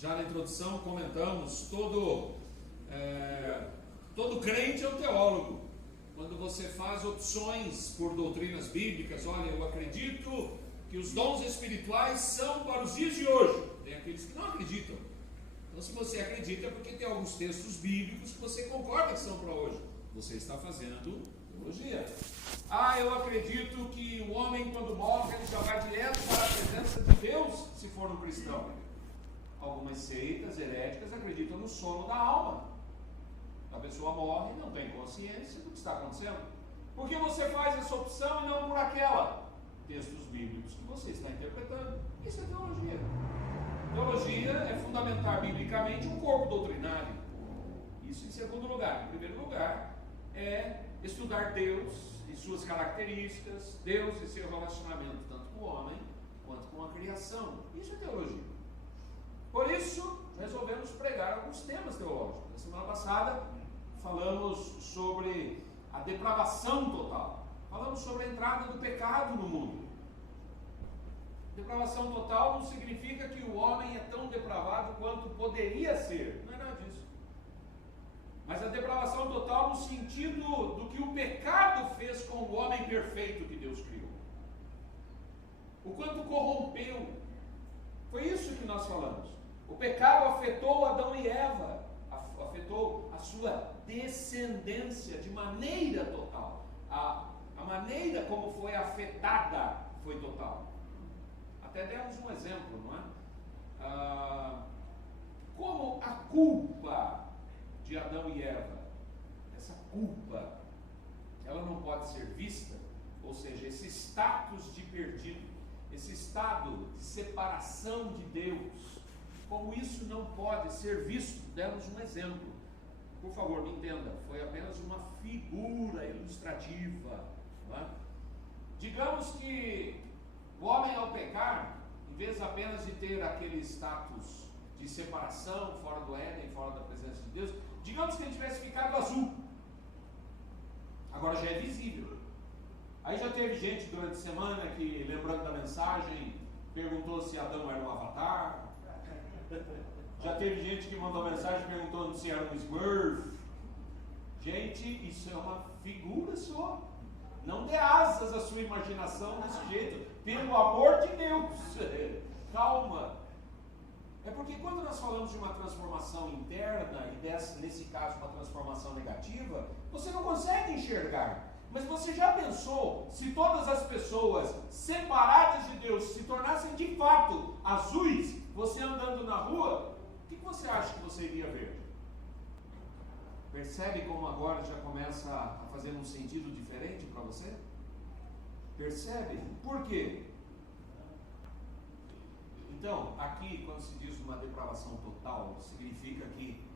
Já na introdução comentamos, todo crente é um teólogo. Quando você faz opções por doutrinas bíblicas, olha, eu acredito que os dons espirituais são para os dias de hoje. Tem aqueles que não acreditam. Então, se você acredita, é porque tem alguns textos bíblicos que você concorda que são para hoje. Você está fazendo teologia. Eu acredito que o homem, quando morre, ele já vai direto para a presença de Deus, se for um cristão. Algumas seitas heréticas acreditam no sono da alma. A pessoa morre e não tem consciência do que está acontecendo. Por que você faz essa opção e não por aquela? Textos bíblicos que você está interpretando. Isso é teologia. Teologia é fundamentar biblicamente um corpo doutrinário. Isso em segundo lugar. Em primeiro lugar, é estudar Deus e suas características, Deus e seu relacionamento, tanto com o homem quanto com a criação. Isso é teologia. Por isso, resolvemos pregar alguns temas teológicos. Na semana passada, falamos sobre a depravação total. Falamos sobre a entrada do pecado no mundo. Depravação total não significa que o homem é tão depravado quanto poderia ser. Não é nada disso. Mas a depravação total no sentido do que o pecado fez com o homem perfeito que Deus criou. O quanto corrompeu. Foi isso que nós falamos. O pecado afetou Adão e Eva, afetou a sua descendência de maneira total. A maneira como foi afetada foi total. Até demos um exemplo, não é? Como a culpa de Adão e Eva, essa culpa, ela não pode ser vista, ou seja, esse status de perdido, esse estado de separação de Deus, como isso não pode ser visto. Demos um exemplo. Por favor, me entenda, foi apenas uma figura ilustrativa. Não é? Digamos que o homem, ao pecar, em vez apenas de ter aquele status de separação, fora do Éden, fora da presença de Deus, digamos que ele tivesse ficado azul. Agora já é visível. Aí já teve gente durante a semana que, lembrando da mensagem, perguntou se Adão era um avatar. Já teve gente que mandou mensagem perguntando se era um Smurf. Gente, isso é uma figura só. Não dê asas à sua imaginação desse jeito. Pelo amor de Deus. Calma. É porque quando nós falamos de uma transformação interna, e nesse caso uma transformação negativa, você não consegue enxergar. Mas você já pensou se todas as pessoas separadas de Deus se tornassem de fato azuis, você andando na rua, o que você acha que você iria ver? Percebe como agora já começa a fazer um sentido diferente para você? Percebe? Por quê? Então, aqui, quando se diz uma depravação total, significa que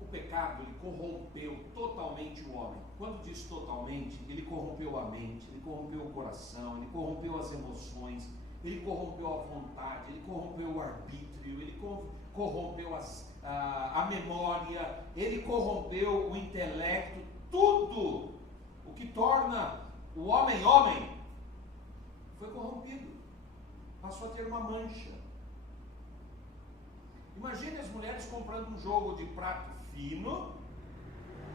o pecado, ele corrompeu totalmente o homem. Quando diz totalmente, ele corrompeu a mente, ele corrompeu o coração, ele corrompeu as emoções, ele corrompeu a vontade, ele corrompeu o arbítrio, ele corrompeu a memória, ele corrompeu o intelecto, tudo o que torna o homem homem foi corrompido, passou a ter uma mancha. Imagine as mulheres comprando um jogo de prato fino,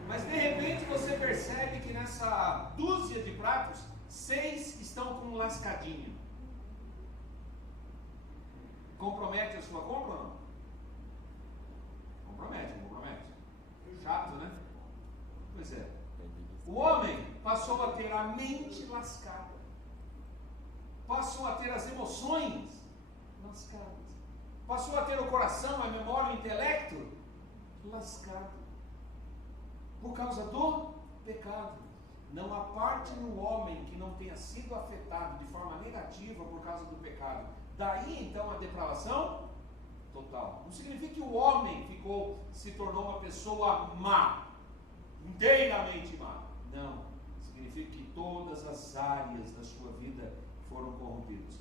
mas de repente você percebe que nessa dúzia de pratos, 6 estão com um lascadinho. Compromete a sua compra ou não? Compromete. Chato, né? Pois é. O homem passou a ter a mente lascada. Passou a ter as emoções lascadas. Passou a ter o coração, a memória, o intelecto lascado. Por causa do pecado. Não há parte no homem que não tenha sido afetado de forma negativa por causa do pecado. Daí então a depravação total. Não significa que o homem se tornou uma pessoa má, inteiramente má. Não. Significa que todas as áreas da sua vida foram corrompidas.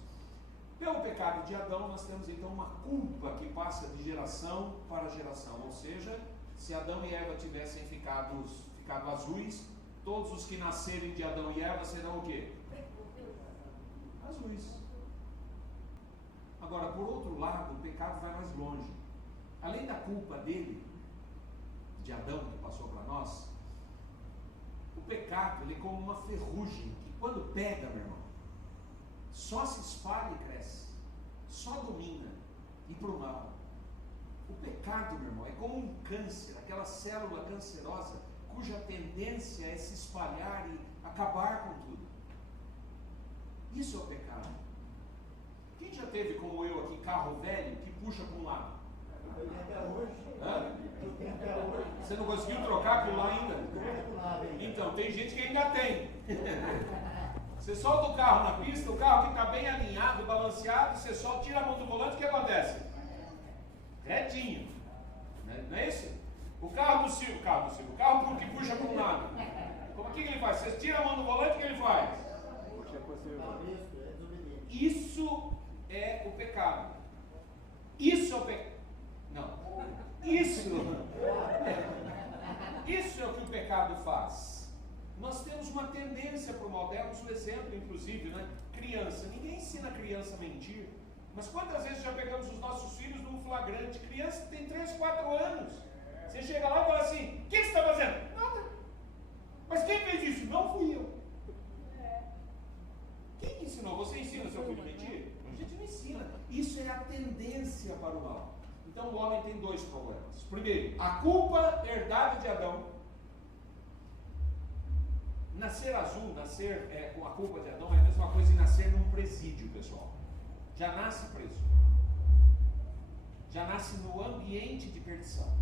Pelo pecado de Adão, nós temos então uma culpa que passa de geração para geração. Ou seja, se Adão e Eva tivessem ficado azuis, todos os que nascerem de Adão e Eva serão o quê? Azuis. Agora, por outro lado, o pecado vai mais longe. Além da culpa dele, de Adão, que passou para nós, o pecado, ele é como uma ferrugem, que quando pega, meu irmão, só se espalha e cresce, só domina, e para o mal. O pecado, meu irmão, é como um câncer, aquela célula cancerosa, cuja tendência é se espalhar e acabar com tudo. Isso é o pecado. Quem já teve, como eu aqui, carro velho que puxa para um lado? Hã? Você não conseguiu trocar aquilo lá ainda? Então, tem gente que ainda tem. Você solta o carro na pista, o carro que está bem alinhado, balanceado, você só tira a mão do volante, o que acontece? Retinho. Não é isso? O carro do Silvio, o carro que puxa para um lado. Como que ele faz? Você tira a mão do volante, o que ele faz? Isso é o pecado. Isso é o pecado. Não. Isso é o que o pecado faz. Nós temos uma tendência para o mal. Demos um exemplo, inclusive, né? Criança. Ninguém ensina a criança a mentir. Mas quantas vezes já pegamos os nossos filhos num flagrante? Criança tem 3, 4 anos. Você chega lá e fala assim: o que você está fazendo? Nada. Mas quem fez isso? Não fui eu. Quem ensinou? Você ensina seu filho a mentir? A gente não ensina. Isso é a tendência para o mal. Então o homem tem 2 problemas. Primeiro, a culpa herdada de Adão. Nascer azul, com a culpa de Adão é a mesma coisa que nascer num presídio, pessoal. Já nasce preso. Já nasce no ambiente de perdição.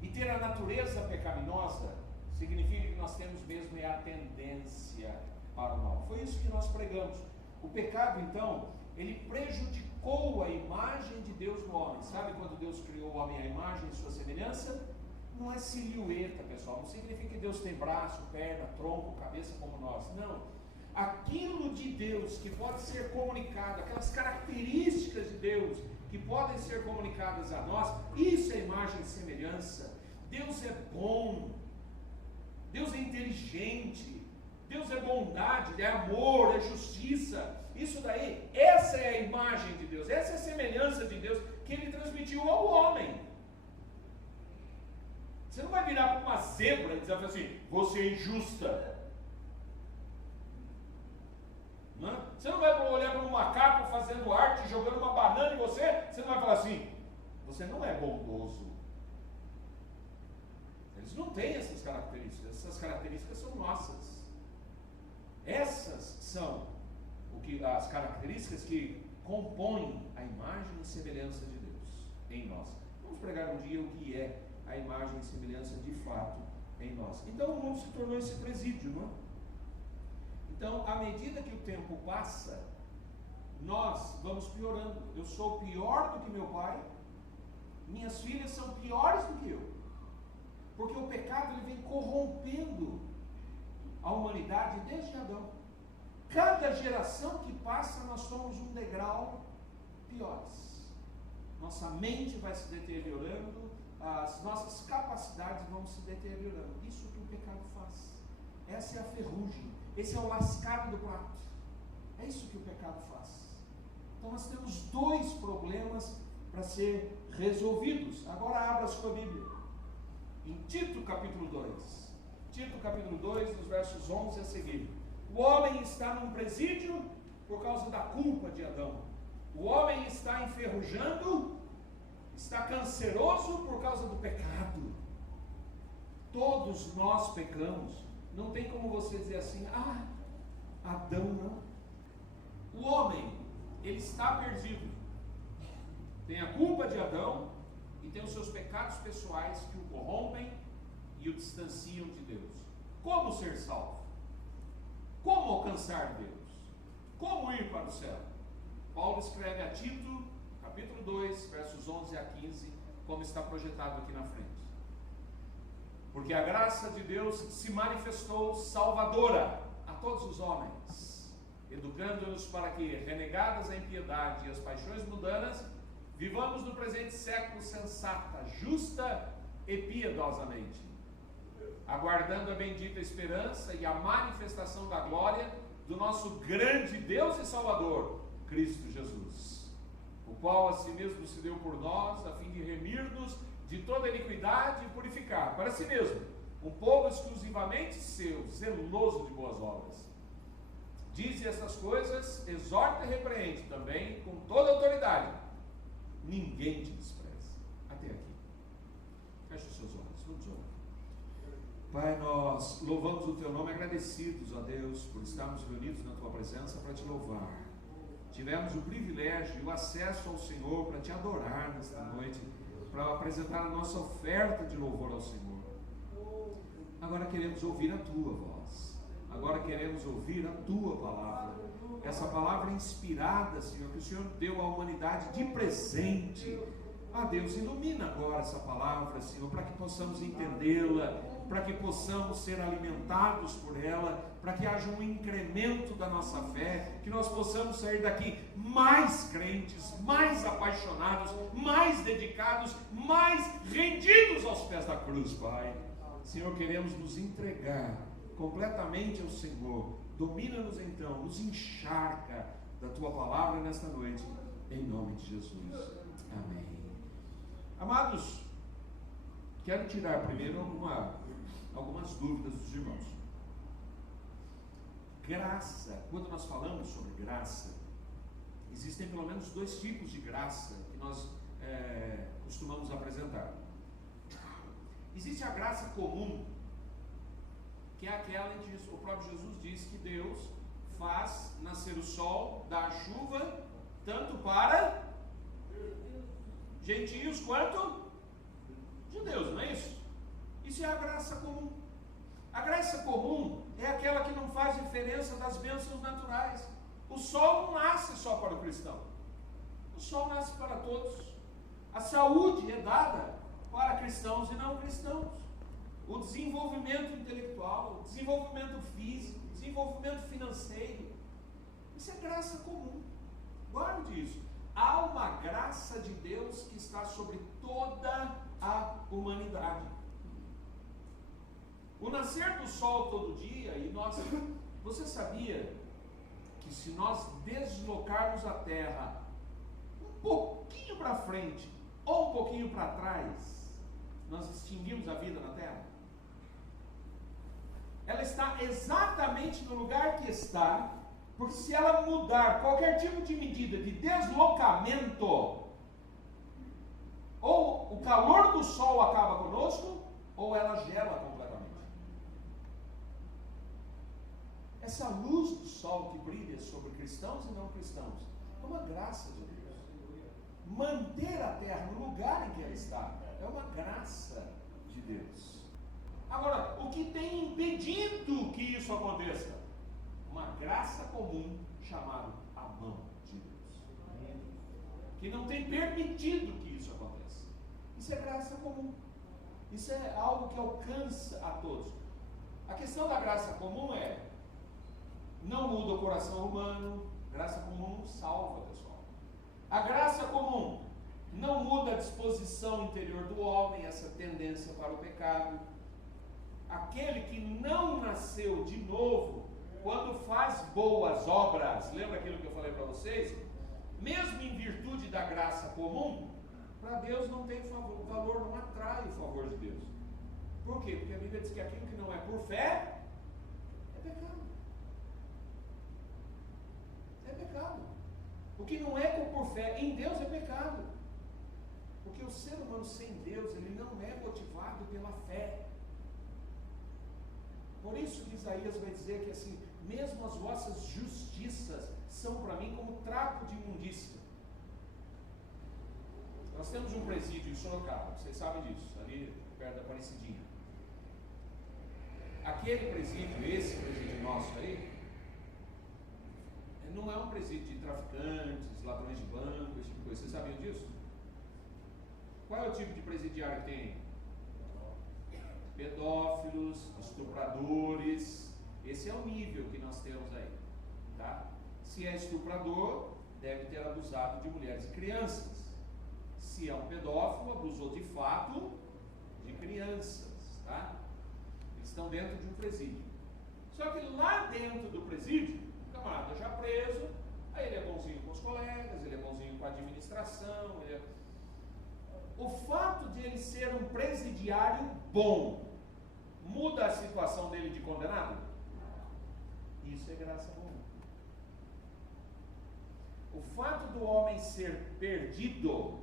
E ter a natureza pecaminosa significa que nós temos mesmo a tendência para o mal. Foi isso que nós pregamos. O pecado, então, ele prejudicou a imagem de Deus no homem. Sabe quando Deus criou o homem à imagem e sua semelhança? Não é silhueta, pessoal. Não significa que Deus tem braço, perna, tronco, cabeça como nós. Não. Aquilo de Deus que pode ser comunicado, aquelas características de Deus que podem ser comunicadas a nós, isso é imagem e semelhança. Deus é bom, Deus é inteligente, Deus é bondade, é amor, é justiça. Isso daí, essa é a imagem de Deus, essa é a semelhança de Deus que Ele transmitiu ao homem. Você não vai virar para uma zebra e dizer assim: você é injusta. Não? Você não vai olhar para um macaco fazendo arte, jogando uma banana em você, você não vai falar assim: você não é bondoso. Eles não têm essas características são nossas. Essas são as características que compõem a imagem e semelhança de Deus em nós. Vamos pregar um dia o que é a imagem e semelhança de fato em nós. Então o mundo se tornou esse presídio, não é? Então, à medida que o tempo passa, nós vamos piorando. Eu sou pior do que meu pai, minhas filhas são piores do que eu. Porque o pecado ele vem corrompendo a humanidade desde Adão. Cada geração que passa, nós somos um degrau piores. Nossa mente vai se deteriorando, as nossas capacidades vão se deteriorando. Isso que o pecado faz. Essa é a ferrugem. Esse é o lascado do prato. É isso que o pecado faz. Então nós temos 2 problemas para ser resolvidos. Agora abra a sua Bíblia. Em Tito capítulo 2. Tito capítulo 2, dos versos 11 a seguir. O homem está num presídio por causa da culpa de Adão. O homem está enferrujando, está canceroso por causa do pecado. Todos nós pecamos. Não tem como você dizer assim: Adão não. O homem, ele está perdido. Tem a culpa de Adão e tem os seus pecados pessoais que o corrompem e o distanciam de Deus. Como ser salvo? Como alcançar Deus? Como ir para o céu? Paulo escreve a Tito, capítulo 2, versos 11 a 15, como está projetado aqui na frente. Porque a graça de Deus se manifestou salvadora a todos os homens, educando-nos para que, renegadas a impiedade e as paixões mundanas, vivamos no presente século sensata, justa e piedosamente, aguardando a bendita esperança e a manifestação da glória do nosso grande Deus e Salvador, Cristo Jesus, o qual a si mesmo se deu por nós, a fim de remir-nos de toda iniquidade e purificar para si mesmo um povo exclusivamente seu, zeloso de boas obras. Dize essas coisas, exorta e repreende também com toda autoridade. Ninguém te despreze. Até aqui. Feche os seus olhos, vamos orar. Pai, nós louvamos o Teu nome, agradecidos a Deus por estarmos reunidos na Tua presença para Te louvar. Tivemos o privilégio e o acesso ao Senhor para Te adorar nesta noite, para apresentar a nossa oferta de louvor ao Senhor. Agora queremos ouvir a Tua voz. Agora queremos ouvir a Tua palavra. Essa palavra inspirada, Senhor, que o Senhor deu à humanidade de presente. Ah, Deus, ilumina agora essa palavra, Senhor, para que possamos entendê-la, para que possamos ser alimentados por ela, para que haja um incremento da nossa fé, que nós possamos sair daqui mais crentes, mais apaixonados, mais dedicados, mais rendidos aos pés da cruz, Pai. Senhor, queremos nos entregar completamente ao Senhor. Domina-nos então, nos encharca da Tua palavra nesta noite, em nome de Jesus. Amém. Amados, quero tirar primeiro algumas dúvidas dos irmãos. Graça, quando nós falamos sobre graça, existem pelo menos dois tipos de graça que nós costumamos apresentar. Existe a graça comum, que é aquela em que o próprio Jesus diz que Deus faz nascer o sol, dá a chuva, tanto para gentios quanto judeus, não é isso? Isso é a graça comum. A graça comum é aquela que não faz diferença das bênçãos naturais. O sol não nasce só para o cristão. O sol nasce para todos. A saúde é dada para cristãos e não cristãos. O desenvolvimento intelectual, o desenvolvimento físico, o desenvolvimento financeiro. Isso é graça comum. Guarde isso. Há uma graça de Deus que está sobre toda a humanidade. O nascer do sol todo dia, você sabia que se nós deslocarmos a terra um pouquinho para frente ou um pouquinho para trás, nós extinguimos a vida na terra? Ela está exatamente no lugar que está, porque se ela mudar qualquer tipo de medida de deslocamento, ou o calor do sol acaba conosco, ou ela gela completamente. Essa luz do sol que brilha sobre cristãos e não cristãos é uma graça de Deus. Manter a terra no lugar em que ela está é uma graça de Deus. Agora, o que tem impedido que isso aconteça? Uma graça comum chamada a mão de Deus, que não tem permitido que isso aconteça. Isso é graça comum. Isso é algo que alcança a todos. A questão da graça comum não muda o coração humano. Graça comum salva, pessoal. A graça comum não muda a disposição interior do homem, essa tendência para o pecado. Aquele que não nasceu de novo, quando faz boas obras, lembra aquilo que eu falei para vocês? Mesmo em virtude da graça comum, para Deus não tem valor, não atrai o favor de Deus. Por quê? Porque a Bíblia diz que aquilo que não é por fé é pecado. É pecado. O que não é por fé em Deus é pecado. Porque o ser humano sem Deus, ele não é motivado pela fé. Por isso que Isaías vai dizer que assim, mesmo as vossas justiças são para mim como trapo de imundícia. Nós temos um presídio em Sorocaba, vocês sabem disso, ali perto da Aparecidinha. Aquele presídio, esse presídio nosso aí, não é um presídio de traficantes, ladrões de banco, esse tipo de coisa. Vocês sabiam disso? Qual é o tipo de presidiário que tem? Pedófilos, estupradores. Esse é o nível que nós temos aí, tá? Se é estuprador, deve ter abusado de mulheres e crianças. Se é um pedófilo, abusou de fato de crianças, tá? Eles estão dentro de um presídio. Só que lá dentro do presídio, o camarada já preso, Aí ele é bonzinho com os colegas, ele é bonzinho com a administração, O fato de ele ser um presidiário bom, muda a situação dele de condenado? Isso é graça comum. O fato do homem ser perdido,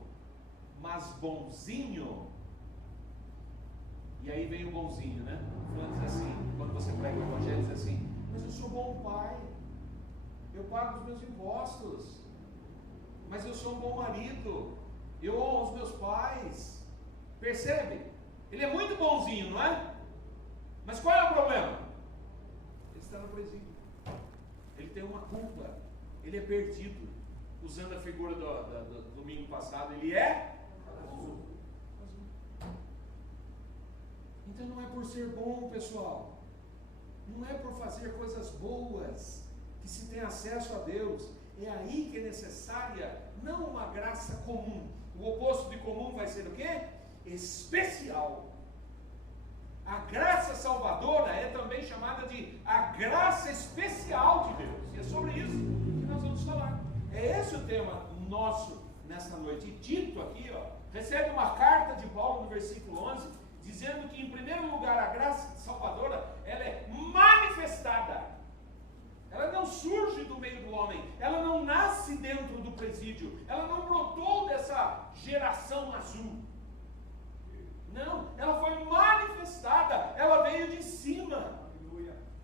mas bonzinho, e aí vem o bonzinho, né? Fulano diz assim, quando você prega o evangelho, diz assim, mas eu sou bom pai, eu pago os meus impostos, mas eu sou um bom marido, eu honro os meus pais. Percebe? Ele é muito bonzinho, não é? Mas qual é o problema? Ele está no presídio. Ele tem uma culpa. Ele é perdido. Usando a figura do domingo passado, ele é azul. Então não é por ser bom, pessoal. Não é por fazer coisas boas que se tem acesso a Deus. É aí que é necessária não uma graça comum. O oposto de comum vai ser o quê? Especial. A graça salvadora é também chamada de a graça especial de Deus. E é sobre isso que nós vamos falar. É esse o tema nosso nesta noite. E Tito aqui, recebe uma carta de Paulo no versículo 11, dizendo que em primeiro lugar a graça salvadora, ela é manifestada. Ela não surge do meio do homem, ela não nasce dentro do presídio, ela não brotou dessa geração azul. Não, ela foi manifestada, ela veio de cima.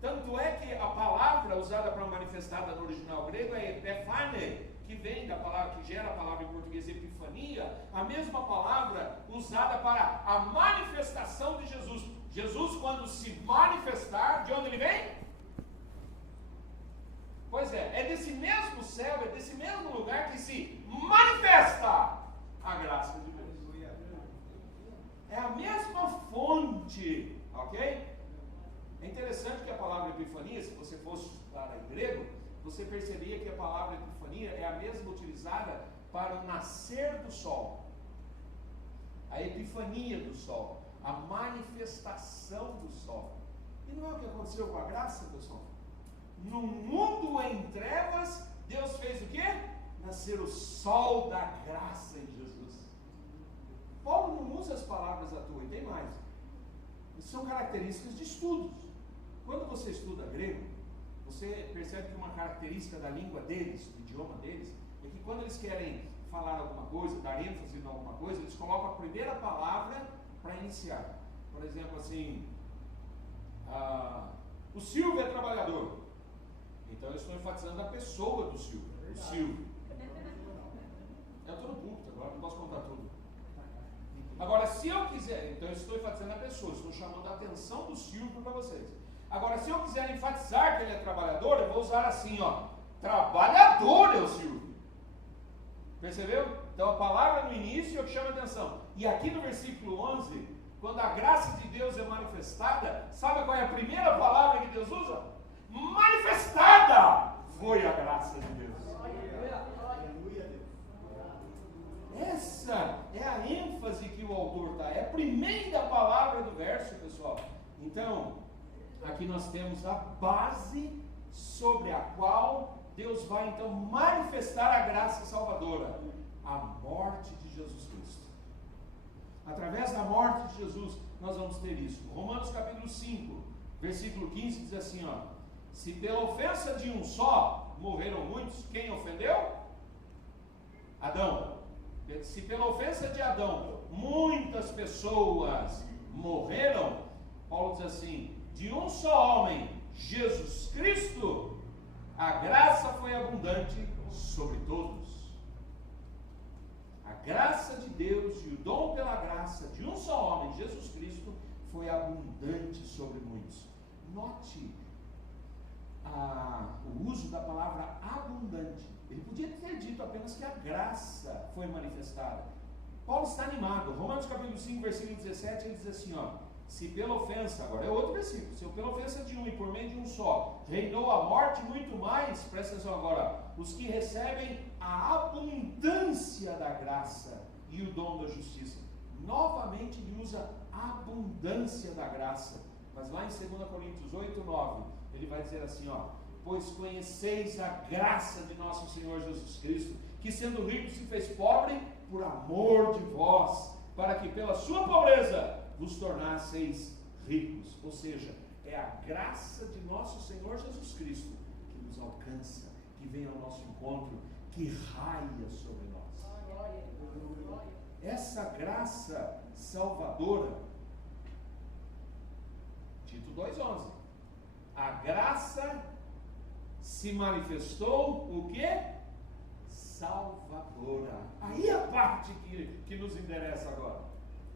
Tanto é que a palavra usada para manifestada no original grego é epifane, que vem da palavra, que gera a palavra em português epifania, a mesma palavra usada para a manifestação de Jesus. Jesus, quando se manifestar, de onde ele vem? Pois é desse mesmo céu, é desse mesmo lugar que se manifesta a graça de Deus. É a mesma fonte, ok? É interessante que a palavra epifania, se você fosse estudar em grego, você perceberia que a palavra epifania é a mesma utilizada para o nascer do sol. A epifania do sol, a manifestação do sol. E não é o que aconteceu com a graça, pessoal? No mundo em trevas, Deus fez o quê? Nascer o sol da graça em Jesus. Paulo não usa as palavras à toa, e tem mais. Isso são características de estudos. Quando você estuda grego, você percebe que uma característica da língua deles, do idioma deles, é que quando eles querem falar alguma coisa, dar ênfase em alguma coisa, eles colocam a primeira palavra para iniciar. Por exemplo, assim, o Silvio é trabalhador. Então eu estou enfatizando a pessoa do Silvio. O Silvio. Eu estou no púlpito agora, não posso contar tudo. Agora, se eu quiser, então eu estou enfatizando a pessoa, estou chamando a atenção do Silvio para vocês. Agora, se eu quiser enfatizar que ele é trabalhador, eu vou usar assim, trabalhador é o Silvio. Percebeu? Então a palavra no início é o que chama a atenção. E aqui no versículo 11, quando a graça de Deus é manifestada, sabe qual é a primeira palavra que Deus usa? Manifestada foi a graça de Deus. Essa é a ênfase que o autor dá. É a primeira palavra do verso, pessoal. Então, aqui nós temos a base sobre a qual Deus vai então manifestar a graça salvadora. A morte de Jesus Cristo. Através da morte de Jesus, nós vamos ter isso. Romanos capítulo 5, versículo 15 diz assim, se pela ofensa de um só morreram muitos, quem ofendeu? Adão. Se pela ofensa de Adão muitas pessoas morreram, Paulo diz assim, de um só homem, Jesus Cristo, a graça foi abundante sobre todos. A graça de Deus e o dom pela graça de um só homem, Jesus Cristo, foi abundante sobre muitos. Note o uso da palavra abundante. Ele podia ter dito apenas que a graça foi manifestada. Paulo está animado. Romanos capítulo 5, versículo 17, ele diz assim, se pela ofensa, agora é outro versículo, se pela ofensa de um e por meio de um só, reinou a morte, muito mais, presta atenção agora, os que recebem a abundância da graça e o dom da justiça. Novamente ele usa abundância da graça, mas lá em 2 Coríntios 8, 9, ele vai dizer assim, pois conheceis a graça de nosso Senhor Jesus Cristo, que sendo rico se fez pobre por amor de vós, para que pela sua pobreza vos tornasseis ricos. Ou seja, é a graça de nosso Senhor Jesus Cristo que nos alcança, que vem ao nosso encontro, que raia sobre nós. Essa graça salvadora, Tito 2,11, a graça se manifestou o quê? Salvadora. Aí a parte que nos interessa agora,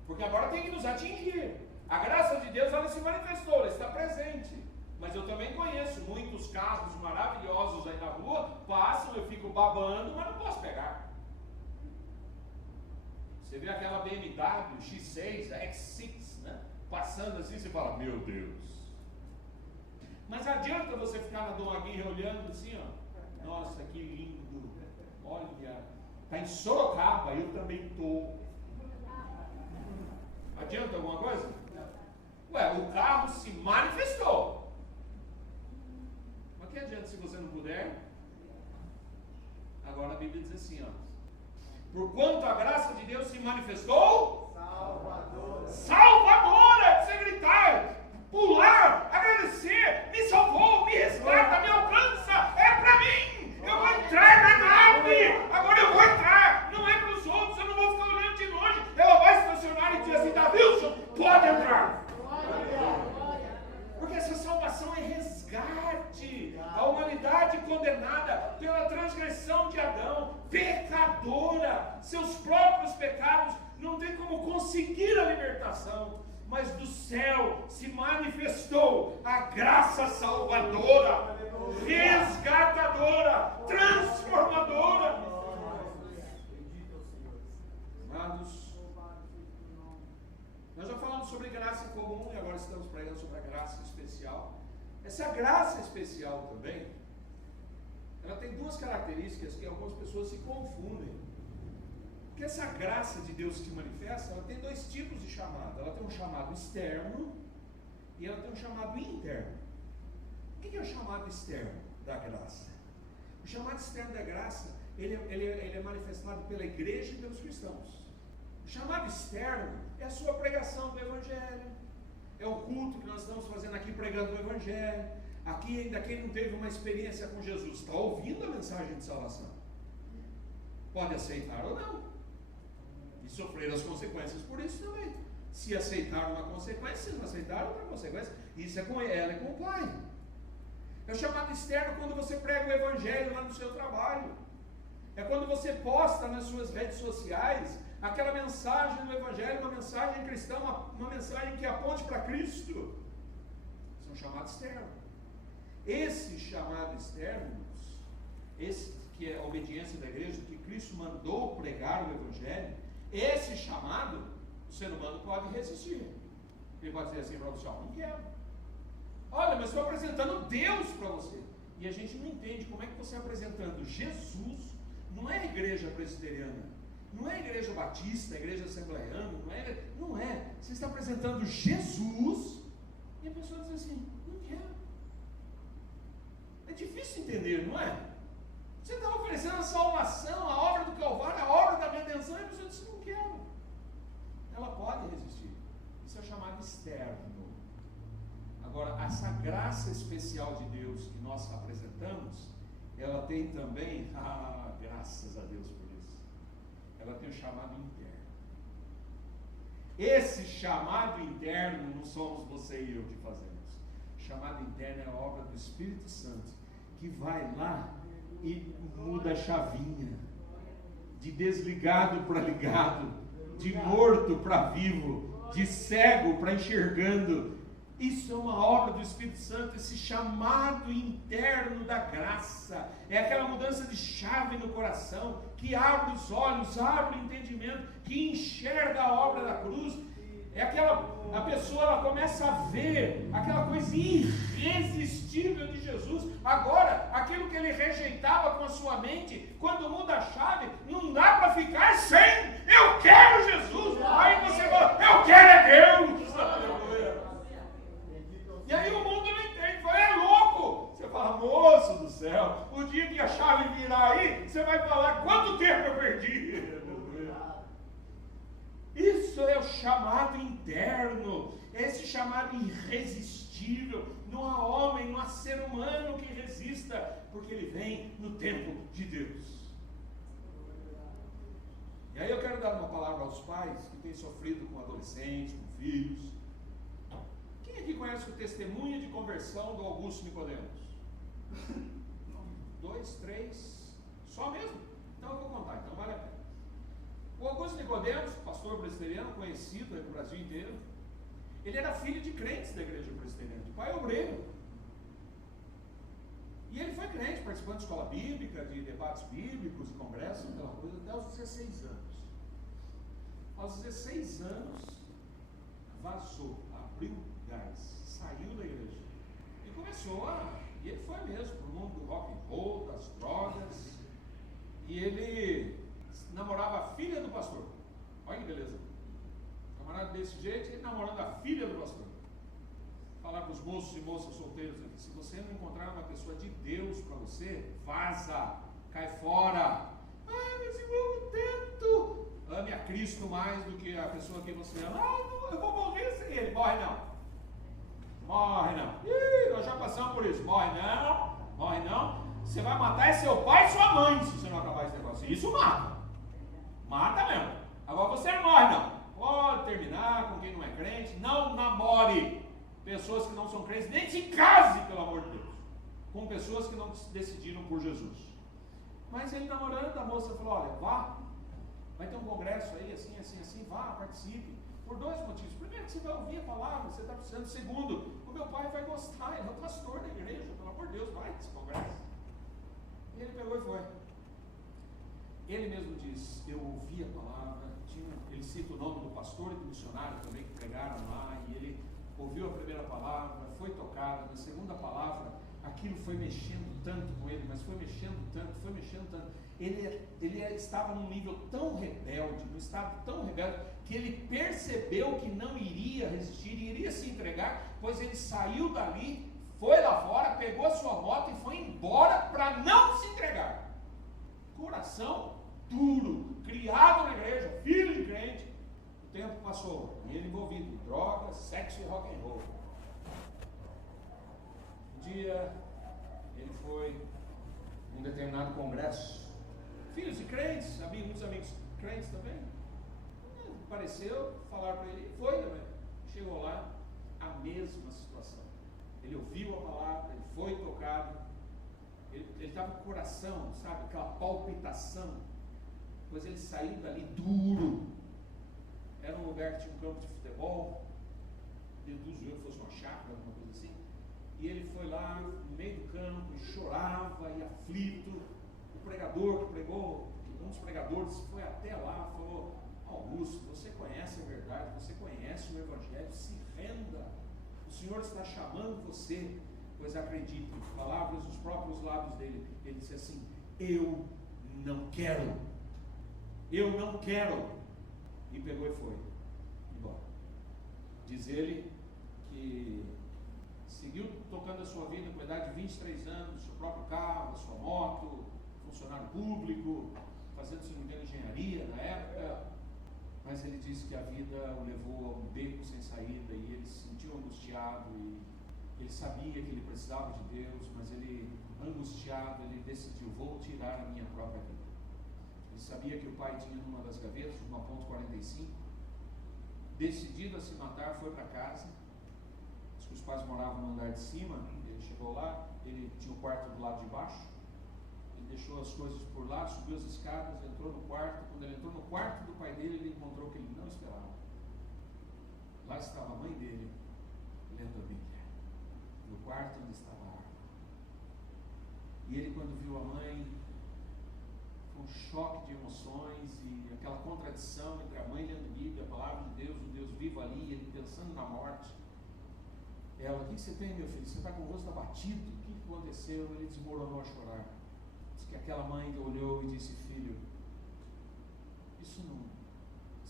porque agora tem que nos atingir. A graça de Deus, ela se manifestou, ela está presente. Mas eu também conheço muitos carros maravilhosos aí na rua, passam, eu fico babando, mas não posso pegar. Você vê aquela BMW X6, X6, né? Passando assim, você fala, meu Deus. Mas adianta você ficar na Dom Aguirre olhando assim, ó. Nossa, que lindo. Olha, está em Sorocaba, eu também estou. Adianta alguma coisa? Ué, o carro se manifestou. Mas que adianta se você não puder? Agora a Bíblia diz assim, ó. Porquanto a graça de Deus se manifestou? Salvadora. Salvadora! Você gritar, pular, agradecer, me salvou, me resgata, me alcança, é pra mim! Eu vou entrar na nave! Agora eu vou entrar! Não é para os outros, eu não vou ficar olhando de longe. Ela vai estacionar e dizer assim, Davilson, pode entrar! Porque essa salvação é resgate. A humanidade condenada pela transgressão de Adão, pecadora, seus próprios pecados, não tem como conseguir a libertação. Mas do céu se manifestou a graça salvadora, resgatadora, transformadora. Amados, nós já falamos sobre graça comum e agora estamos pregando sobre a graça especial. Essa graça especial também, ela tem duas características que algumas pessoas se confundem. Porque essa graça de Deus que manifesta, ela tem dois tipos de chamado. Ela tem um chamado externo e ela tem um chamado interno. O que é o chamado externo da graça? O chamado externo da graça, ele é manifestado pela igreja e pelos cristãos. O chamado externo é a sua pregação do Evangelho. É o culto que nós estamos fazendo aqui pregando o Evangelho. Aqui ainda quem não teve uma experiência com Jesus está ouvindo a mensagem de salvação. Pode aceitar ou não. E sofrer as consequências por isso também. Se aceitar uma consequência, se não aceitar outra consequência, isso é com ela e com o pai. É o chamado externo quando você prega o Evangelho lá no seu trabalho. É quando você posta nas suas redes sociais aquela mensagem do Evangelho, uma mensagem cristã, uma mensagem que aponte para Cristo. Isso é um chamado externo. Esse chamado externo, esse que é a obediência da igreja, que Cristo mandou pregar o Evangelho, esse chamado, o ser humano pode resistir. Ele pode dizer assim para você, não quero. Olha, mas estou apresentando Deus para você. E a gente não entende como é que você apresentando Jesus, não é a igreja presbiteriana, não é a igreja batista, a igreja assembleiana, não é. Você está apresentando Jesus e a pessoa diz assim, não quero. É difícil entender, não é? Você está oferecendo a salvação, a obra do Calvário, a obra da redenção, e a pessoa diz, não quero. Ela pode resistir. Isso é chamado externo. Agora, essa graça especial de Deus que nós apresentamos, ela tem também, graças a Deus por isso, ela tem o chamado interno. Esse chamado interno não somos você e eu que fazemos. O chamado interno é a obra do Espírito Santo, que vai lá e muda a chavinha, de desligado para ligado, de morto para vivo, de cego para enxergando. Isso é uma obra do Espírito Santo, esse chamado interno da graça, é aquela mudança de chave no coração, que abre os olhos, abre o entendimento, que enxerga a obra da cruz. É a pessoa ela começa a ver aquela coisa irresistível de Jesus. Agora, aquilo que ele rejeitava com a sua mente, quando muda a chave, não dá para ficar sem. Eu quero Jesus. Aí você fala, eu quero é Deus. E aí o mundo não entende, fala, é louco. Você fala, moço, chamado interno, esse chamado irresistível. Não há homem, não há ser humano que resista, porque ele vem no tempo de Deus. E aí eu quero dar uma palavra aos pais que têm sofrido com adolescentes, com filhos. Quem aqui conhece o testemunho de conversão do Augusto Nicodemos? 2, 3, só mesmo? Então eu vou contar, então vale a pena. O Augusto Nicodemos, pastor presbiteriano, conhecido no Brasil inteiro, ele era filho de crentes da igreja presbiteriana, de pai obreiro. E ele foi crente, participando de escola bíblica, de debates bíblicos, de congressos, aquela coisa, até aos 16 anos. Aos 16 anos, vazou, abriu gás, saiu da igreja e começou e ele foi mesmo para o mundo do rock and roll, das drogas, e ele namorava a filha do pastor. Olha que beleza, camarada desse jeito, ele namorando a filha do pastor. Falar para os moços e moças solteiros aqui, se você não encontrar uma pessoa de Deus para você, vaza, cai fora. Mas eu tento. Ame a Cristo mais do que a pessoa que você ama. Não, eu vou morrer sem ele. Morre não. Morre não. Ih, nós já passamos por isso. Morre não. Morre não. Você vai matar seu pai e sua mãe se você não acabar esse negócio. Isso mata. Mata mesmo. Agora você não morre não. Pode terminar com quem não é crente. Não namore pessoas que não são crentes. Nem se case, pelo amor de Deus, com pessoas que não decidiram por Jesus. Mas ele namorando, a moça falou, olha, vá. Vai ter um congresso aí, assim, vá, participe. Por 2 motivos. Primeiro, que você vai ouvir a palavra, você está precisando. Segundo, o meu pai vai gostar, ele é o pastor da igreja, pelo amor de Deus, vai nesse congresso. E ele pegou e foi. Ele mesmo diz, eu ouvi a palavra, ele cita o nome do pastor e do missionário também que pregaram lá, e ele ouviu a primeira palavra, foi tocado, na segunda palavra, aquilo foi mexendo tanto com ele, mas foi mexendo tanto. Ele estava num nível tão rebelde, num estado tão rebelde, que ele percebeu que não iria resistir, iria se entregar, pois ele saiu dali, foi lá fora, pegou a sua moto e foi embora para não se entregar. Coração duro, criado na igreja, filho de crente. O tempo passou, e ele envolvido em drogas, sexo e rock and roll. Um dia, ele foi num determinado congresso, filhos de crentes, muitos amigos crentes também, apareceu, falaram para ele, foi também, chegou lá, a mesma situação. Ele ouviu a palavra, ele foi tocado, ele estava com o coração, sabe, aquela palpitação, pois ele saiu dali duro. Era um lugar que tinha um campo de futebol, deduzo eu que fosse uma chácara, alguma coisa assim, e ele foi lá no meio do campo e chorava e aflito. O pregador que pregou, um dos pregadores foi até lá, falou, Augusto, você conhece a verdade, você conhece o Evangelho, se renda, o Senhor está chamando você, pois acredite, palavras dos próprios lábios dele, ele disse assim, eu não quero, e pegou e foi embora. Diz ele que seguiu tocando a sua vida com a idade de 23 anos, seu próprio carro, a sua moto, funcionário público, fazendo, se não me engano, engenharia na época, mas ele disse que a vida o levou a um beco sem saída e ele se sentiu angustiado e ele sabia que ele precisava de Deus, mas ele, angustiado, ele decidiu, vou tirar a minha própria vida. Ele sabia que o pai tinha numa das gavetas, uma .45, decidido a se matar, foi para casa. Diz que os pais moravam no andar de cima, ele chegou lá, ele tinha o quarto do lado de baixo, ele deixou as coisas por lá, subiu as escadas, entrou no quarto. Quando ele entrou no quarto do pai dele, ele encontrou o que ele não esperava. Lá estava a mãe dele, lendo a Bíblia, no quarto onde estava a arma. E ele, quando viu a mãe, foi um choque de emoções e aquela contradição entre a mãe lendo a Bíblia, a palavra de Deus, o Deus vivo ali, ele pensando na morte. Ela, o que você tem, meu filho? Você está com o rosto abatido? O que aconteceu? Ele desmoronou a chorar. Diz que aquela mãe olhou e disse, filho, isso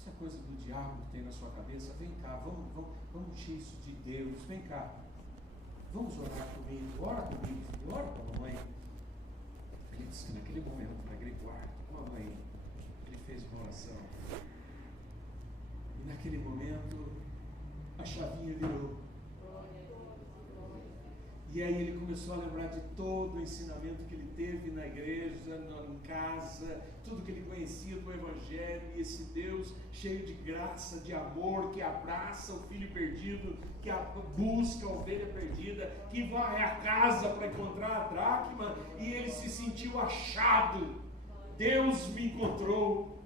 é coisa do diabo que tem na sua cabeça, vem cá, vamos encher isso de Deus, vem cá, vamos orar comigo, ora comigo, filho, ora com a mamãe. Ele disse, naquele momento, naquele quarto, com a mãe, ele fez uma oração. E naquele momento, a chavinha virou. E aí ele começou a lembrar de todo o ensinamento que ele teve na igreja, em casa, tudo que ele conhecia do Evangelho, e esse Deus cheio de graça, de amor, que abraça o filho perdido, que busca a ovelha perdida, que vai à casa para encontrar a dracma, e ele se sentiu achado. Deus me encontrou.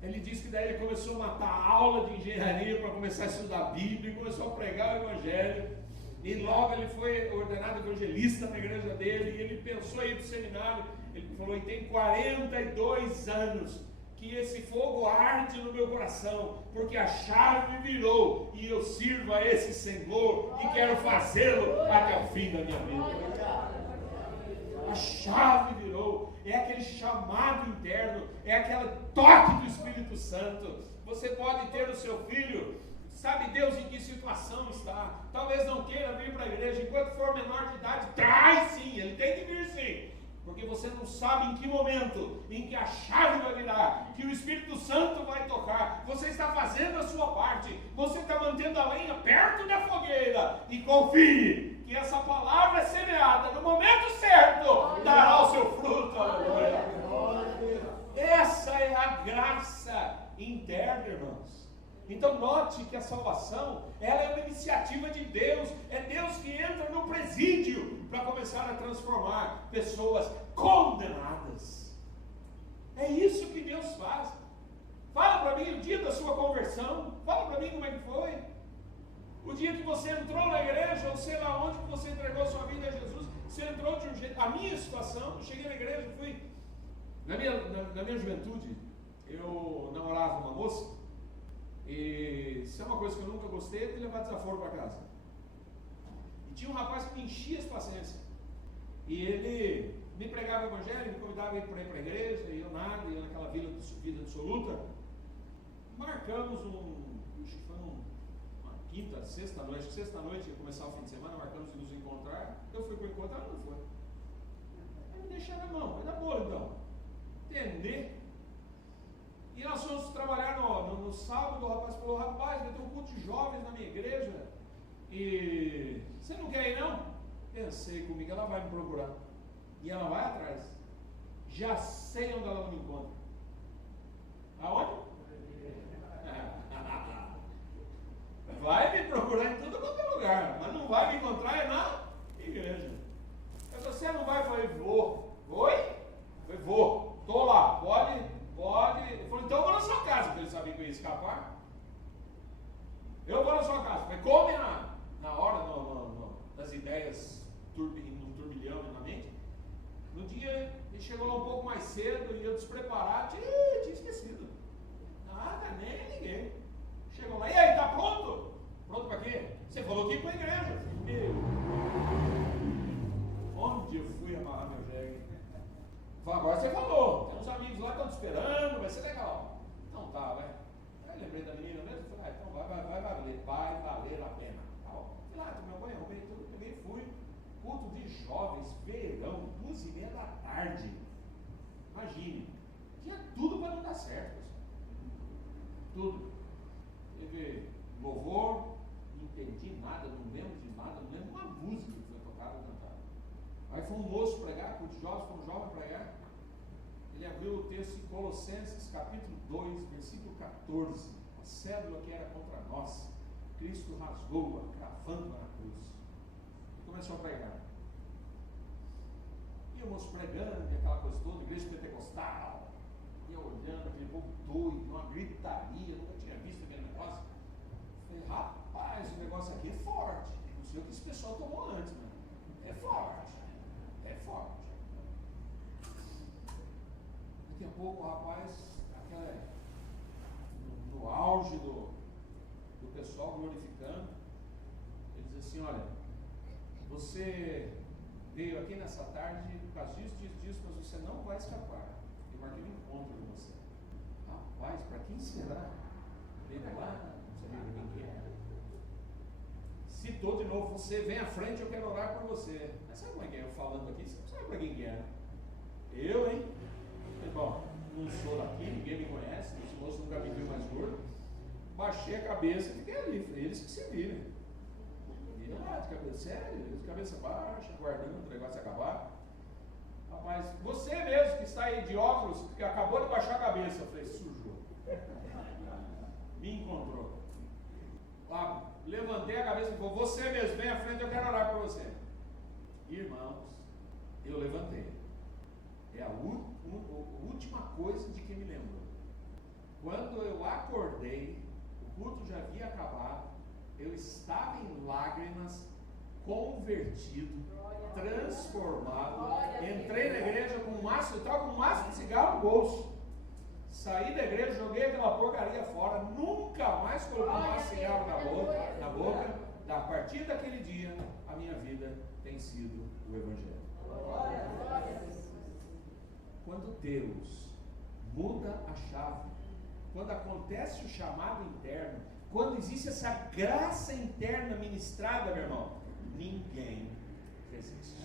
Ele disse que daí ele começou a matar a aula de engenharia para começar a estudar a Bíblia, e começou a pregar o Evangelho. E logo ele foi ordenado evangelista na igreja dele, e ele pensou em ir para o seminário. Ele falou: e tem 42 anos que esse fogo arde no meu coração, porque a chave virou, e eu sirvo a esse Senhor, e quero fazê-lo até o fim da minha vida. A chave virou, é aquele chamado interno, é aquele toque do Espírito Santo. Você pode ter o seu filho, sabe Deus em que situação está, talvez não queira vir para a igreja, enquanto for menor de idade, traz sim, ele tem que vir sim, porque você não sabe em que momento, em que a chave vai virar, que o Espírito Santo vai tocar. Você está fazendo a sua parte, você está mantendo a lenha perto da fogueira, e confie que essa palavra semeada no momento certo dará o seu fruto. Aleluia. Essa é a graça interna, irmãos. Então note que a salvação, ela é uma iniciativa de Deus, é Deus que entra no presídio para começar a transformar pessoas condenadas. É isso que Deus faz. Fala para mim o dia da sua conversão, fala para mim como é que foi. O dia que você entrou na igreja, ou sei lá onde que você entregou sua vida a Jesus, você entrou de um jeito. A minha situação, eu cheguei na igreja, fui. Na minha juventude, eu namorava uma moça. E isso é uma coisa que eu nunca gostei, é de levar desaforo para casa. E tinha um rapaz que me enchia as paciências. E ele me pregava o evangelho, me convidava para ir para a igreja, e eu nada, ia naquela vida absoluta. Marcamos uma quinta, sexta noite, ia começar o fim de semana, marcamos de nos encontrar. Eu fui para o encontro, ela não foi. Aí me deixaram na mão, vai dar boa então. Entender? E nós fomos trabalhar no sábado. O rapaz falou: rapaz, vai ter um culto de jovens na minha igreja, e você não quer ir não? Pensei comigo, ela vai me procurar, e ela vai atrás. Já sei onde ela não me encontra. Aonde? Vai me procurar em tudo quanto é lugar, mas não vai me encontrar na igreja. Eu falei: você não vai? Eu falei: vou. Oi? Eu falei: vou, estou lá, pode. Ele falou: então eu vou na sua casa, porque ele sabia que eu ia escapar. Eu vou na sua casa. Falei: combinado. Na hora das ideias num turbilhão na mente. No dia, ele chegou lá um pouco mais cedo, e eu despreparado, tinha esquecido. Nada, nem liguei. Chegou lá: e aí, tá pronto? Pronto para quê? Você falou que ia para a igreja. Onde eu fui amarrar meu jegue? Agora você falou, tem uns amigos lá que estão te esperando, vai ser legal. Então tá, vai. Aí lembrei da menina mesmo, falei: então vai valer a pena. Tá bom. Fui lá, tomei um banho, arrumei tudo, peguei e fui. Culto de jovens, verão, 2h30 da tarde. Imagine, tinha tudo para não dar certo, pessoal. Tudo. Teve louvor, não entendi nada, não lembro de nada, não lembro uma música que foi tocada e cantada. Aí foi um moço pregar, culto de jovens, foi um jovem pregar. Ele abriu o texto em Colossenses, capítulo 2, versículo 14. A cédula que era contra nós, Cristo rasgou-a, cravando-a na cruz. E começou a pregar. E o moço pregando, e aquela coisa toda, igreja pentecostal. E eu olhando, aquele povo doido, uma gritaria, nunca tinha visto aquele negócio. Falei: rapaz, o negócio aqui é forte. Não sei o que esse pessoal tomou antes, né? É forte. É forte. Daqui a pouco o rapaz, no auge do pessoal glorificando, ele diz assim: olha, você veio aqui nessa tarde por causa disso, mas você não vai escapar. Eu marquei um encontro com você. Rapaz, para quem será? Veio lá, não sabia quem que era. Citou de novo: você vem à frente, eu quero orar por você. Mas sabe como é que é eu falando aqui? Você não sabe para quem que era. Eu, hein? Bom, não sou daqui, ninguém me conhece, esse moço nunca para medir o mais gordo. Baixei a cabeça e fiquei ali. Falei, eles que se virem. E lá de cabeça, sério, de cabeça baixa, aguardando o negócio acabar. Rapaz, você mesmo que está aí de óculos, que acabou de baixar a cabeça, eu falei, sujou. Me encontrou. Lá, levantei a cabeça e falou, você mesmo, vem à frente, eu quero orar por você. Irmãos, eu levantei. É a última coisa de que me lembrou. Quando eu acordei, o culto já havia acabado, eu estava em lágrimas, convertido, transformado. Entrei na igreja com um maço, eu estava com um maço de cigarro no bolso. Saí da igreja, joguei aquela porcaria fora, nunca mais coloquei um maço de cigarro na boca. A partir daquele dia, a minha vida tem sido o Evangelho. Quando Deus muda a chave, quando acontece o chamado interno, quando existe essa graça interna ministrada, meu irmão, ninguém resiste.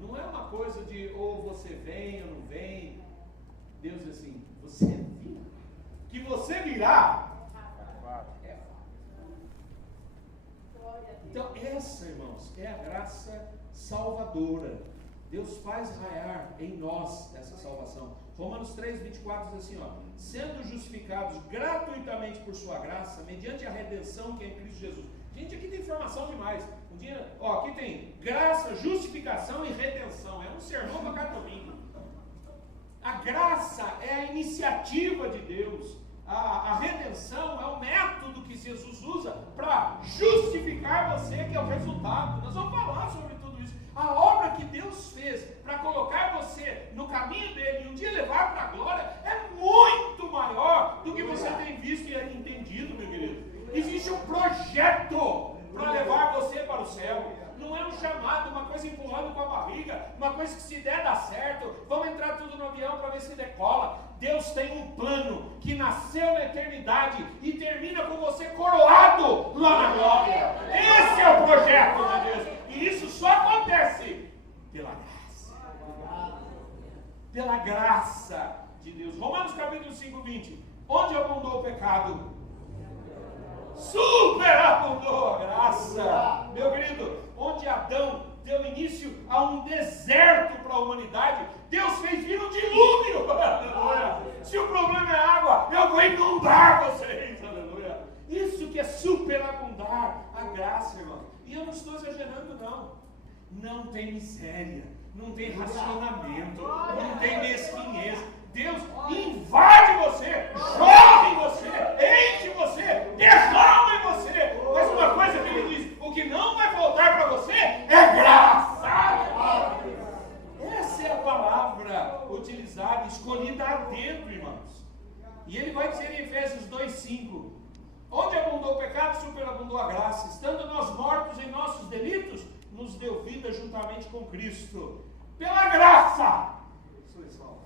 Não é uma coisa de ou você vem ou não vem. Deus diz assim, você virá. Que você virá é fato. Então essa, irmãos, é a graça salvadora. Deus faz raiar em nós essa salvação. Romanos 3, 24 diz assim, sendo justificados gratuitamente por sua graça, mediante a redenção que é em Cristo Jesus. Gente, aqui tem informação demais. Um dia, aqui tem graça, justificação e redenção. É um sermão para cada domingo. A graça é a iniciativa de Deus. A redenção é o método que Jesus usa para justificar você, que é o resultado. Nós vamos falar sobre tudo isso. A obra que Deus fez para colocar você no caminho dele e um dia levar para a glória é muito maior do que você tem visto e entendido, meu querido. Existe um projeto para levar você para o céu. Não é um chamado, uma coisa empurrando com a barriga, uma coisa que se der dá certo, vamos entrar tudo no avião para ver se decola. Deus tem um plano que nasceu na eternidade e termina com você coroado lá na glória. Esse é o projeto de Deus. E isso só acontece pela graça. Pela graça de Deus. Romanos capítulo 5, 20. Onde abundou o pecado, superabundou a graça. Meu querido, onde Adão deu início a um deserto para a humanidade, Deus fez vir um dilúvio. Aleluia. Se o problema é água, eu vou inundar vocês. Aleluia. Isso que é superabundar a graça, irmão. E eu não estou exagerando, não. Não tem miséria, não tem racionamento, não tem mesquinhez. Deus invade você, joga em você, enche você, derrama em você. Mas uma coisa que ele diz, o que não vai voltar para você é graça. Essa é a palavra utilizada, escolhida adentro, irmãos. E ele vai dizer em Efésios 2,5, onde abundou o pecado, superabundou a graça. Estando nós mortos em nossos delitos, nos deu vida juntamente com Cristo. Pela graça sois salvos.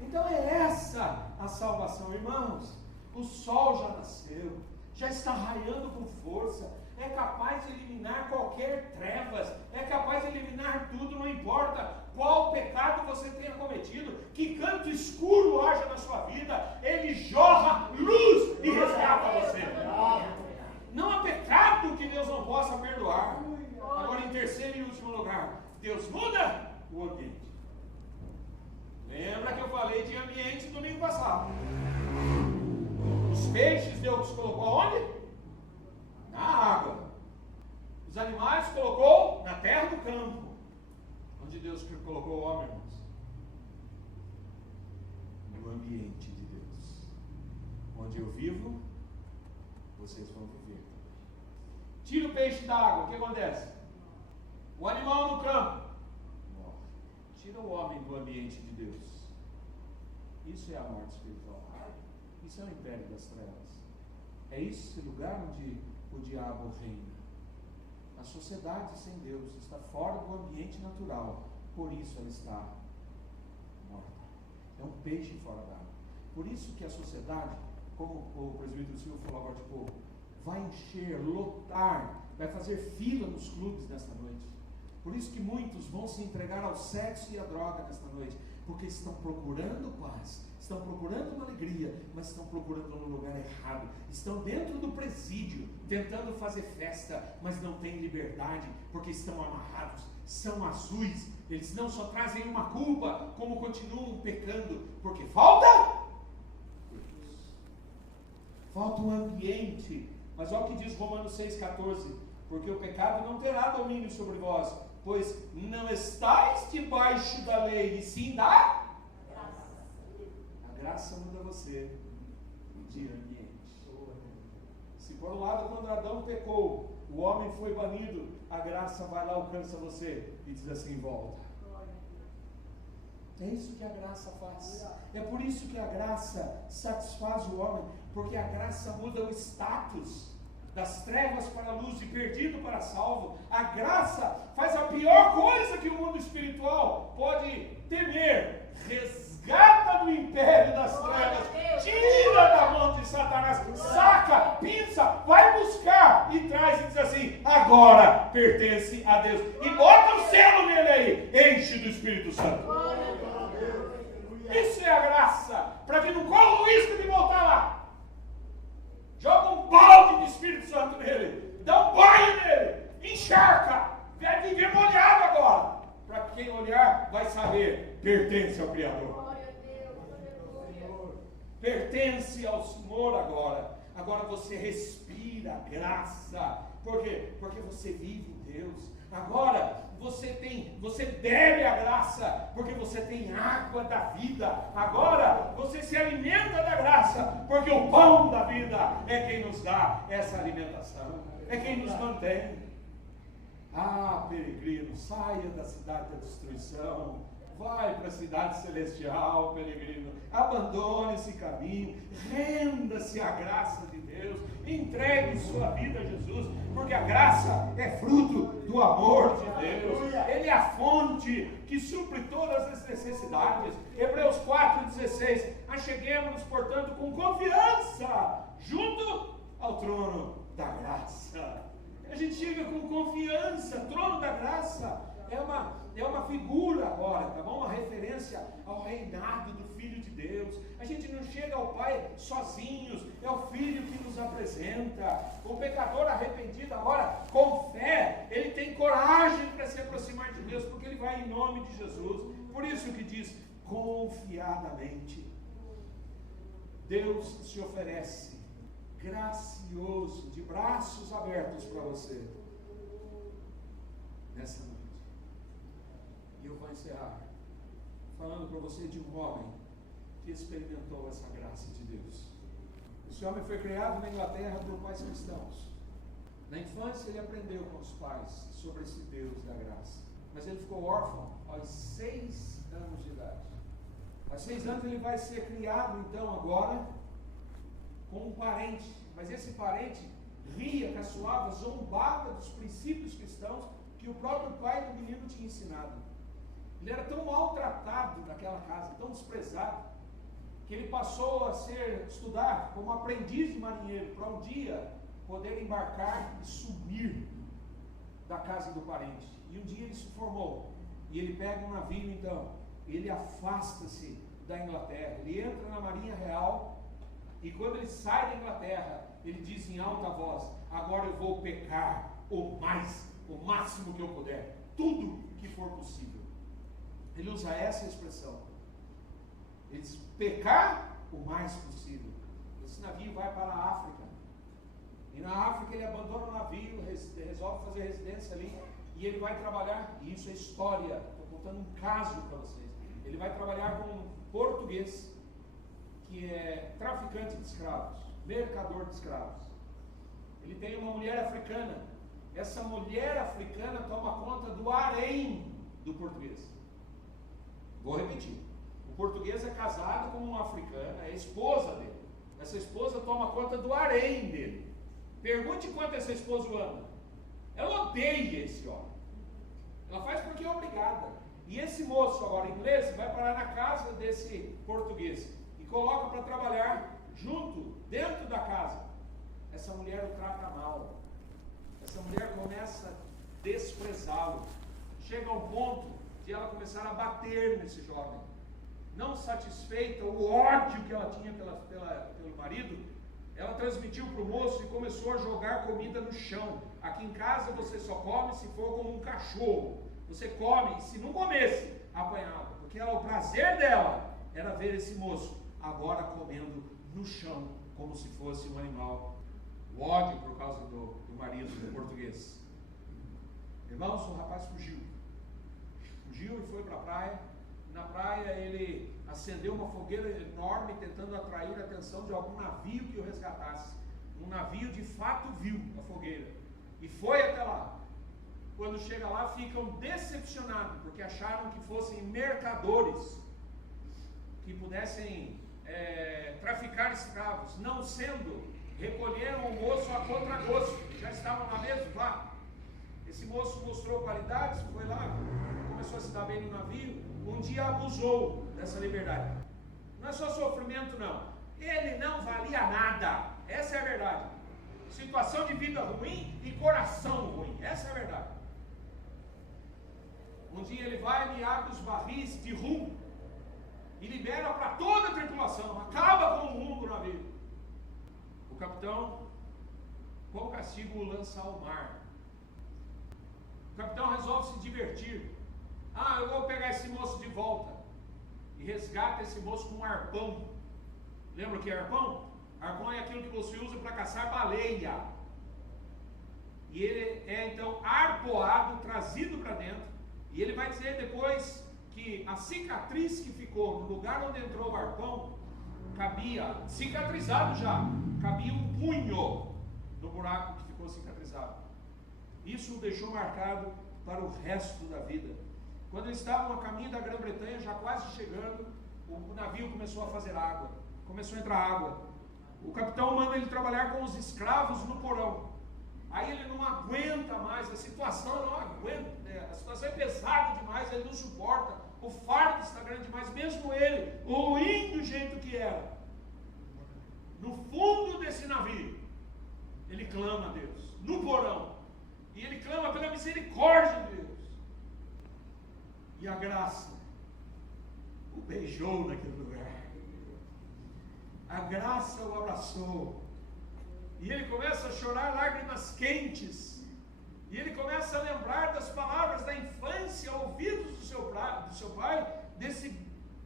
Então é essa a salvação, irmãos. O sol já nasceu, já está raiando com força, é capaz de eliminar qualquer trevas, é capaz de eliminar tudo, não importa qual pecado você tenha cometido, que canto escuro haja na sua vida, ele jorra luz e resgata você. Não há pecado que Deus não possa perdoar. Agora, em terceiro e último lugar, Deus muda o ambiente. Lembra que eu falei de ambiente domingo passado? Os peixes Deus colocou onde? Na água. Os animais colocou na terra do campo. Onde Deus colocou o homem, irmãos? No ambiente de Deus. Onde eu vivo, vocês vão viver. Tira o peixe da água, o que acontece? O animal no campo morre. Tira o homem do ambiente de Deus. Isso é a morte espiritual. Isso é o império das trevas. É esse lugar onde o diabo reina. A sociedade sem Deus está fora do ambiente natural. Por isso ela está morta. É um peixe fora d'água. Por isso que a sociedade, como o presbítero Silvio falou agora de pouco, vai encher, lotar, vai fazer fila nos clubes nesta noite. Por isso que muitos vão se entregar ao sexo e à droga nesta noite. Porque estão procurando paz, estão procurando uma alegria, mas estão procurando no lugar errado. Estão dentro do presídio, tentando fazer festa, mas não têm liberdade, porque estão amarrados, são azuis. Eles não só trazem uma culpa, como continuam pecando, porque falta um ambiente. Mas olha o que diz Romanos 6,14: porque o pecado não terá domínio sobre vós, pois não estáis debaixo da lei, e sim da graça. A graça muda você de ambiente. Se por um lado, quando Adão pecou, o homem foi banido, a graça vai lá, alcança você e diz assim: volta. É isso que a graça faz. É por isso que a graça satisfaz o homem, porque a graça muda o status das trevas para a luz, de perdido para salvo. A graça faz a pior coisa que o mundo espiritual pode temer: resgata do império das trevas, tira da mão de Satanás, saca, pinça, vai buscar e traz e diz assim: agora pertence a Deus, e bota o selo nele aí, enche do Espírito Santo. Isso é a graça, para que não corra o risco de voltar lá. Joga um balde de Espírito Santo nele, dá um banho nele, encharca, vai viver molhado agora. Para quem olhar vai saber, pertence ao Criador. Pertence ao Senhor agora. Agora você respira graça. Por quê? Porque você vive em Deus. Agora você bebe a graça, porque você tem água da vida. Agora você se alimenta da graça, porque o pão da vida é quem nos dá essa alimentação, é quem nos mantém. Ah, peregrino, saia da cidade da destruição, vai para a cidade celestial, peregrino. Abandone esse caminho, renda-se à graça de Deus, entregue sua vida a Jesus, porque a graça é fruto do amor de Deus. Ele é a fonte que supre todas as necessidades. Hebreus 4,16: acheguemos-nos, portanto, com confiança junto ao trono da graça. A gente chega com confiança. Trono da graça é uma figura agora, tá bom? Uma referência ao reinado do Filho de Deus. A gente não chega ao Pai sozinhos, é o Filho que nos apresenta. O pecador arrependido agora, com fé, ele tem coragem para se aproximar de Deus, porque ele vai em nome de Jesus. Por isso que diz, confiadamente. Deus se oferece gracioso, de braços abertos para você nessa noite. E eu vou encerrar falando para você de um homem que experimentou essa graça de Deus. Esse homem foi criado na Inglaterra por pais cristãos. Na infância ele aprendeu com os pais sobre esse Deus da graça, mas ele ficou órfão aos 6 anos de idade. Aos 6 anos ele vai ser criado então agora com um parente, mas esse parente ria, caçoava, zombava dos princípios cristãos que o próprio pai do menino tinha ensinado. Ele era tão maltratado naquela casa, tão desprezado, que ele passou a estudar como aprendiz de marinheiro, para um dia poder embarcar e sumir da casa do parente. E um dia ele se formou, e ele pega um navio então, ele afasta-se da Inglaterra, ele entra na Marinha Real. E quando ele sai da Inglaterra, ele diz em alta voz: agora eu vou pecar o máximo que eu puder, tudo que for possível. Ele usa essa expressão. Ele diz: pecar o mais possível. Esse navio vai para a África. E na África ele abandona o navio, resolve fazer residência ali, e ele vai trabalhar, e isso é história, estou contando um caso para vocês. Ele vai trabalhar com um português, que é traficante de escravos, mercador de escravos. Ele tem uma mulher africana. Essa mulher africana toma conta do harém do português. Vou repetir. O português é casado com uma africana, é a esposa dele. Essa esposa toma conta do harém dele. Pergunte quanto essa esposa o ama. Ela odeia esse homem. Ela faz porque é obrigada. E esse moço, agora inglês, vai parar na casa desse português e coloca para trabalhar junto, dentro da casa. Essa mulher o trata mal. Essa mulher começa a desprezá-lo. Chega ao ponto de ela começar a bater nesse jovem. não satisfeita, o ódio que ela tinha pelo marido, ela transmitiu para o moço e começou a jogar comida no chão. Aqui em casa você só come se for como um cachorro. Você come, e se não comesse, apanhava. Porque o prazer dela era ver esse moço agora comendo no chão, como se fosse um animal. O ódio por causa do marido, do português. Irmãos, o rapaz fugiu e foi para a praia. Na praia ele acendeu uma fogueira enorme, tentando atrair a atenção de algum navio que o resgatasse. Um navio de fato viu a fogueira e foi até lá. Quando chega lá, ficam decepcionados, porque acharam que fossem mercadores que pudessem traficar escravos. Não sendo, recolheram o moço a contragosto. Já estavam lá mesmo, lá. Esse moço mostrou qualidades, foi lá, começou a se dar bem no navio. Um dia abusou dessa liberdade. Não é só sofrimento, não. Ele não valia nada. Essa é a verdade. Situação de vida ruim e coração ruim. Essa é a verdade. Um dia ele vai e abre os barris de rum e libera para toda a tripulação. Acaba com o rum do navio. O capitão, como castigo, o lança ao mar. O capitão resolve se divertir. Eu vou pegar esse moço de volta. E resgata esse moço com um arpão. Lembra o que é arpão? Arpão é aquilo que você usa para caçar baleia. E ele é então arpoado, trazido para dentro. E ele vai dizer depois que a cicatriz que ficou no lugar onde entrou o arpão, cabia, cicatrizado já, cabia um punho no buraco que ficou cicatrizado. Isso o deixou marcado para o resto da vida. Quando eles estavam a caminho da Grã-Bretanha, já quase chegando, o navio começou a fazer água, começou a entrar água. O capitão manda ele trabalhar com os escravos no porão. Aí ele não aguenta mais, a situação não aguenta, a situação é pesada demais, ele não suporta, o fardo está grande demais, mesmo ele, ruim do jeito que era. No fundo desse navio, ele clama a Deus, no porão, e ele clama pela misericórdia de Deus. E a graça o beijou naquele lugar. A graça o abraçou. E ele começa a chorar lágrimas quentes. E ele começa a lembrar das palavras da infância, ouvidos do seu pai, desse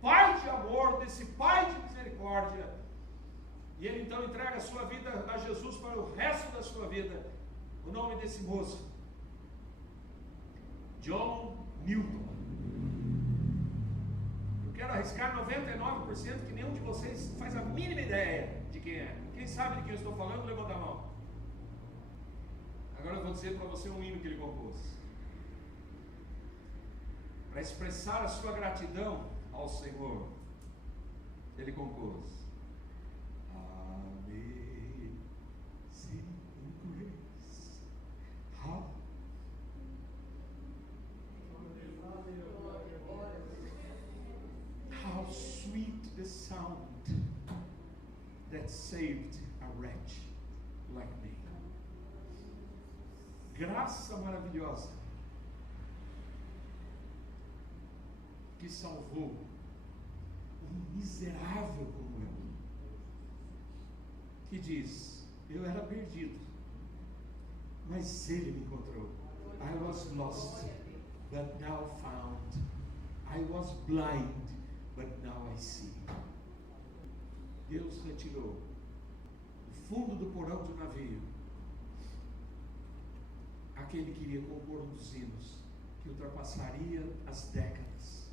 pai de amor, desse pai de misericórdia. E ele então entrega a sua vida a Jesus para o resto da sua vida. O nome desse moço, John Newton. Eu quero arriscar 99% que nenhum de vocês faz a mínima ideia de quem é. Quem sabe de quem eu estou falando, levanta a mão. Agora eu vou dizer para você um hino que ele compôs. Para expressar a sua gratidão ao Senhor, ele compôs Amazing Grace. How sweet the sound that saved a wretch like me. Graça maravilhosa que salvou um miserável como eu, que diz: eu era perdido, mas ele me encontrou. I was lost, but now found. I was blind, but now I see. Deus retirou do fundo do porão do navio aquele que iria compor um dos hinos que ultrapassaria as décadas,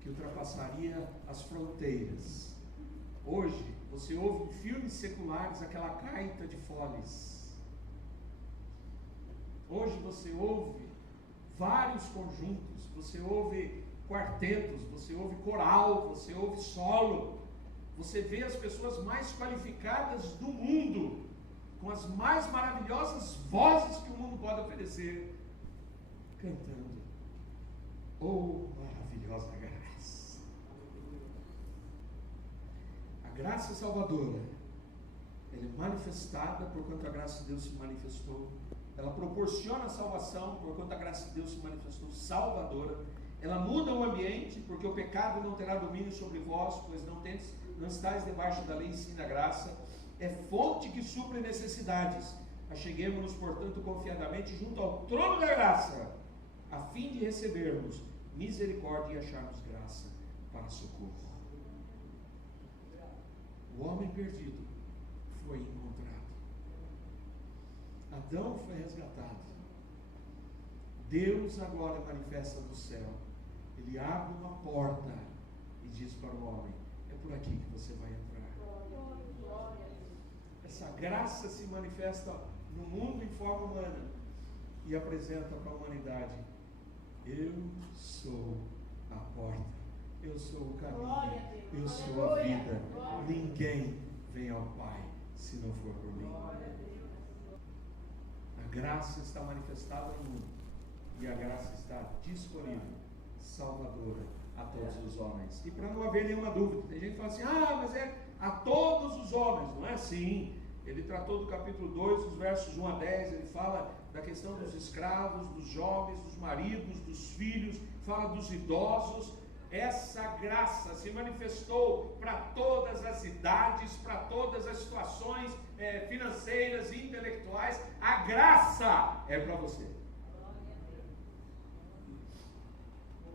que ultrapassaria as fronteiras. Hoje você ouve em filmes seculares aquela gaita de foles. Hoje você ouve vários conjuntos, você ouve quartetos, você ouve coral, você ouve solo. Você vê as pessoas mais qualificadas do mundo, com as mais maravilhosas vozes que o mundo pode oferecer, cantando Oh, maravilhosa graça. A graça salvadora, ela é manifestada porquanto a graça de Deus se manifestou. Ela proporciona a salvação porquanto a graça de Deus se manifestou salvadora. Ela muda o ambiente, porque o pecado não terá domínio sobre vós, pois não estáis debaixo da lei, sim na graça. É fonte que supre necessidades. Acheguemo-nos, portanto, confiadamente junto ao trono da graça, a fim de recebermos misericórdia e acharmos graça para socorro. O homem perdido foi encontrado. Adão foi resgatado. Deus agora manifesta do céu. Ele abre uma porta e diz para o homem: é por aqui que você vai entrar. Essa graça se manifesta no mundo em forma humana e apresenta para a humanidade: eu sou a porta, eu sou o caminho, eu sou a vida. Ninguém vem ao Pai se não for por mim. A graça está manifestada no mundo e a graça está disponível, salvadora a todos os homens. E para não haver nenhuma dúvida, tem gente que fala assim: mas é a todos os homens. Não é assim. Ele tratou do capítulo 2, dos versos 1 a 10, ele fala da questão dos escravos, dos jovens, dos maridos, dos filhos, fala dos idosos. Essa graça se manifestou para todas as idades, para todas as situações financeiras e intelectuais. A graça é para você.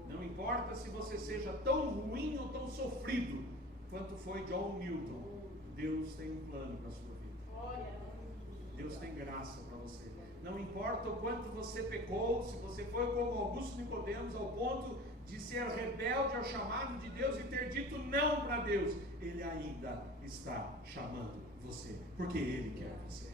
Não importa se você seja tão ruim ou tão sofrido quanto foi John Newton, Deus tem um plano para a sua vida. Deus tem graça para você. Não importa o quanto você pecou, se você foi como Augusto Nicodemos ao ponto de ser rebelde ao chamado de Deus e ter dito não para Deus, Ele ainda está chamando você, porque Ele quer você.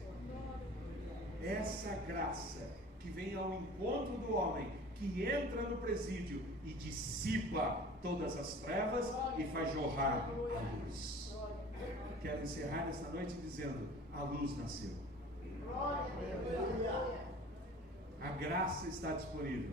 Essa graça que vem ao encontro do homem, que entra no presídio e dissipa todas as trevas e faz jorrar a luz. Quero encerrar nesta noite dizendo: a luz nasceu. A graça está disponível.